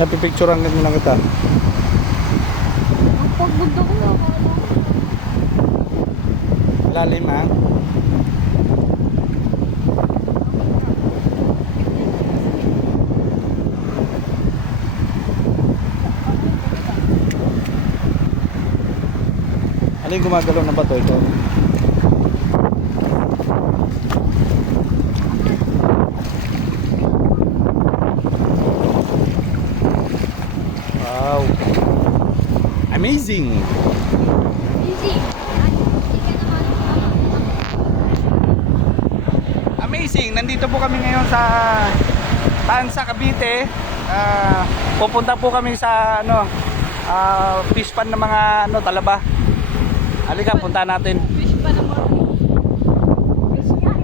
Napipicturean ka na kita. Ang pagbunda ko na. Lalim ha. Ano yung gumagalaw na bato ito? Wow. Amazing. Easy. Amazing. Nandito po kami ngayon sa Tansa, Cavite. Pupunta po kami sa fish pan ng mga talaba. Halika, punta natin. Fish pa naman. Fish yan.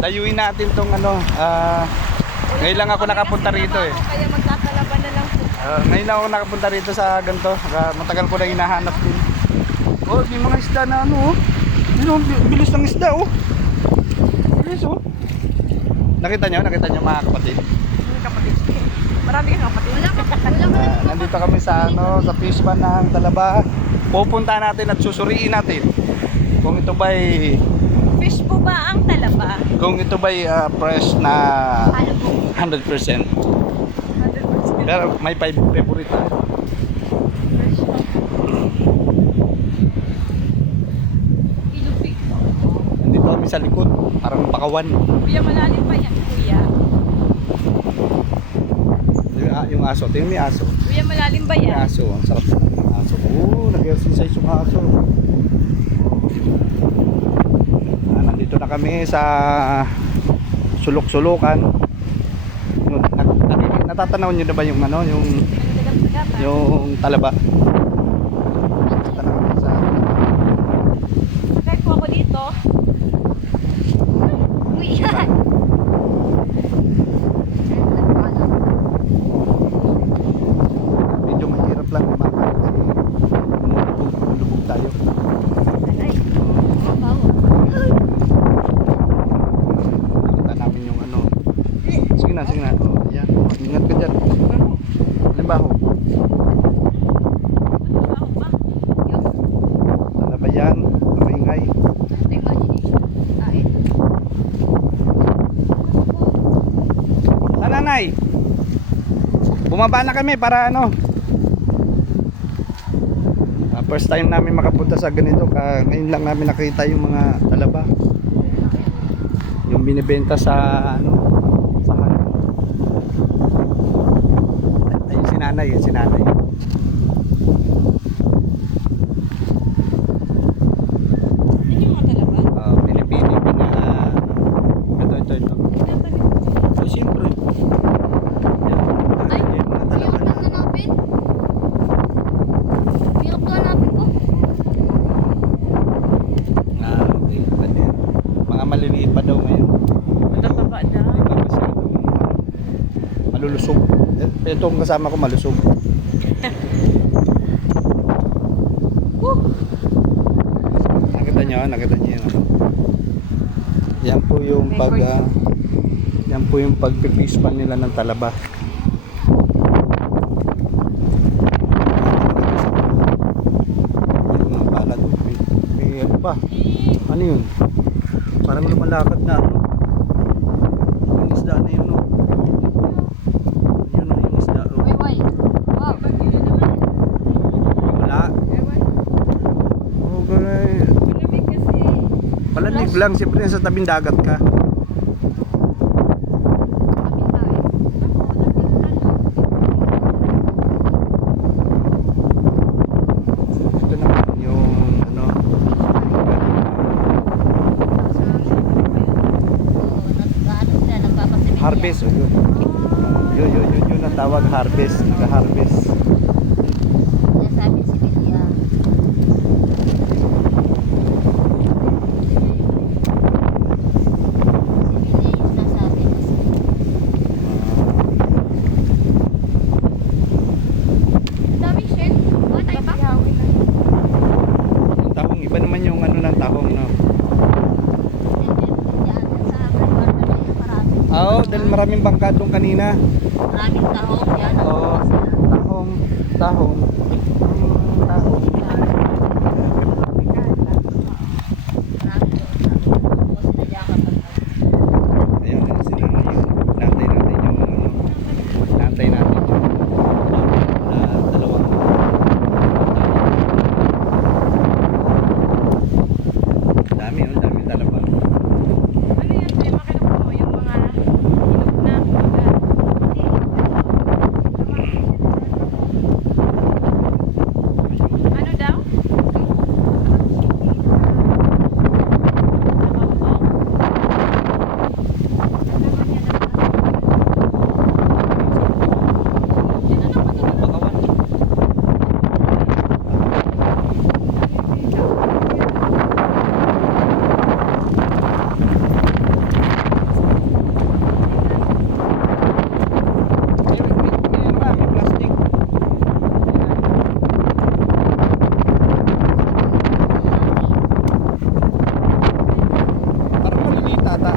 Dayuin natin tong ngayon lang ako nakapunta rito eh. Kaya magkakalaban na lang po. Ngayon lang ako nakapunta rito sa ganito. Matagal ko na hinahanap din. Oh, may mga isda na oh. Bilis ng isda oh. Bilis oh. Nakita nyo mga kapatid? Kapatid. Marami kang kapatid. Wala ka. Nandito kami sa sa fish pan ng Talaba. Pupunta natin at susuriin natin kung ito ba'y Fish po ba ang talaba? fresh na Ano po? 100%. 100%. Pero may favorite tayo. Fresh pa. Ilubig po. Nandito kami sa likod, parang bakawan. Kuya, malalim pa yan, kuya. Yung aso, tingnan mo yung aso. Kuya, malalim ba Yung yan? aso, ang sarap ng aso. Nag-exercise yung aso. Nandito na kami sa sulok-sulukan. Natatanaw nyo na ba yung yung talaba? Nakita na kami sa Sakay po ako dito. Kuya! medyo mahirap lang lumakad kasi lumubog tayo. Alay. Mabaw. Nakita namin yung sige na yan, ingat ka dyan. Limbaho, Mabaw pa. Yung ano ba yan, maingay. imagination. Ay. Nanay, bumaba na kami para first time namin makapunta sa ganito. Ngayon lang namin nakita yung mga talaba, yung binibenta sa sa ayun si nanay. Yan yung mga talaba? Pinipili ito oh, siyempre Ay, yung mga hirap talaba lang hanapin. Hirap lang hanapin ko. okay. Pwede. Mga maliliit pa daw ngayon. Matataba na. Hindi pa masyadong malulusog. Itong kasama ko malusog. Nakita niyo yun. Yan po yung yan po yung pagpipispan nila ng talaba. Yung mga pala doon. May ano pa? Ano yun? Parang lumalakad na yung isda na yun yun yung isda Way. Wow. wala. Ganay. Malamig kasi. Palanig lang, siyempre sa tabing dagat ka. Ito naman yung harvest. Yun ang tawag, harvest. Nag-harvest. Sabi si Lilia. Tahong, iba naman yung ng tahong, no? dahil maraming bangka doon kanina. Maraming tahong yan. Oo. Tahong. Tahong. Tahong. Ayan, ayan sila ngayon. Nantay natin yung ano. Nantay natin yung dalawang dami, oh, dami talaba. Ano yan? May makinig mo yung mga hinog na kumbaga. Ano daw? Bakawan. May ano nga, may plastic. Parang maliliit ata.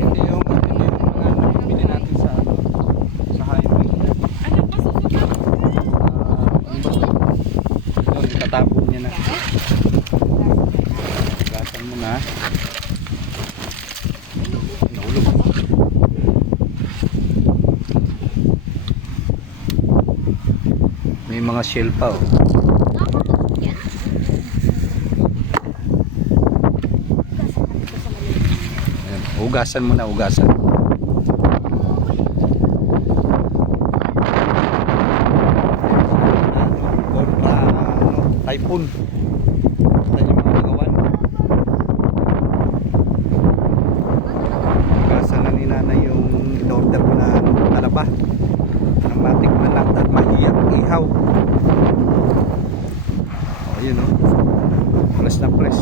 Hindi yung mga nabibili natin sa sa highway. Ano pa susunod? Yun, itatapon niya na. Gasan mo na. Nahulog. May mga shell pa oh. Ayan, hugasan mo na, hugasan. Kontra typhoon. Tayo yung mga bagawan. Hugasan na ni nanay yung in-order ko na talaba. Nang matikman lang at mahiyang ihaw. O yun o. Press na press.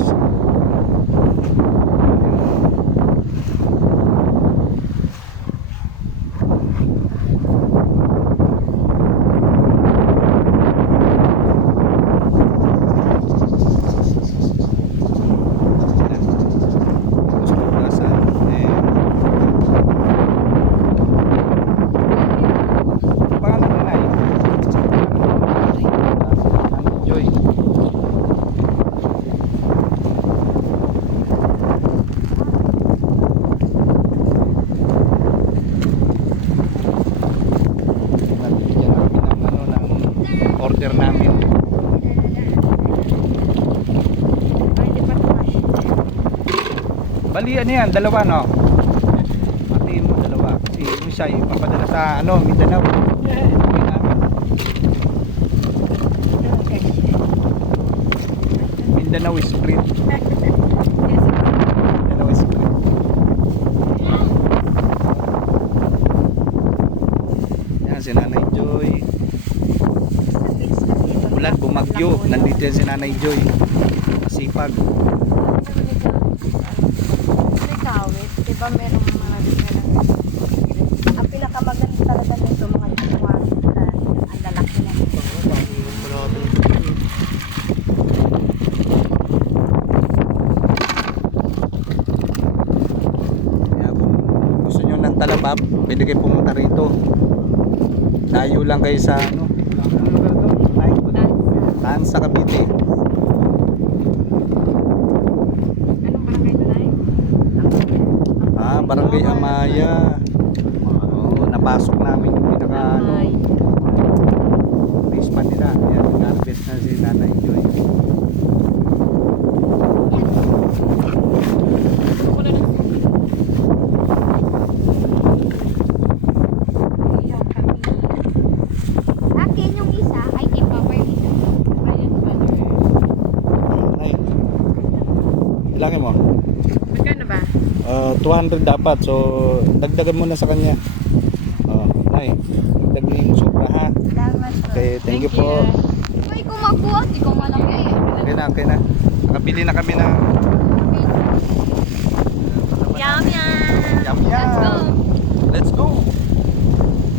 Order namin. Bali ano yan, dalawa no? Matiin mo dalawa. Kasi yung isa ipapadala sa ano, Mindanao. Okay namin. Mindanao Street. Mindanao Street. Yan si Nanay Joy. Ulan, bumagyo. Nandito yan si Nanay Joy. Masipag. Diba merong mga ang pinakamaganda talaga nito mga tuwan ang lalaki na ito. Kaya kung gusto nyo ng talabab, pwede kayo pumunta rito. Layo lang kayo sa ano? Tansa, Cavite. Anong barangay ito na Barangay Amaya. Oo, napasok namin yung pinaka ano, basement nila. Ayan, nag-harvest na si Nanay Joy. Akin yung isa, ay di pa pa yung isa. Ayan pa. Nay, bilangin mo. Magkano ba? 200 dapat. So, dagdagan mo na sa kanya. Nay, dagdagan mo sobra ha. Salamat po. Okay, thank you po. May kumakuha, di ko malaki. Okay na, okay na. Nakabili na kami ng Yum, yum. yum yum. Let's go.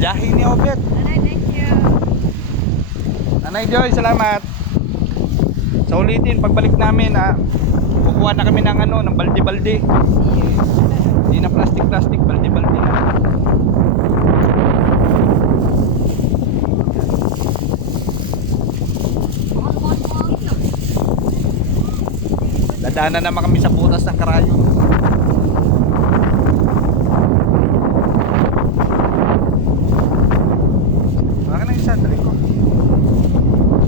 Biyahe ni Obet. Thank you. Nanay Joy, salamat. Sa ulitin, pagbalik namin, kukuha na kami ng ng balde-balde. Hindi na plastic-plastic, balde-balde na. Dadaanan naman kami sa butas ng Karayon.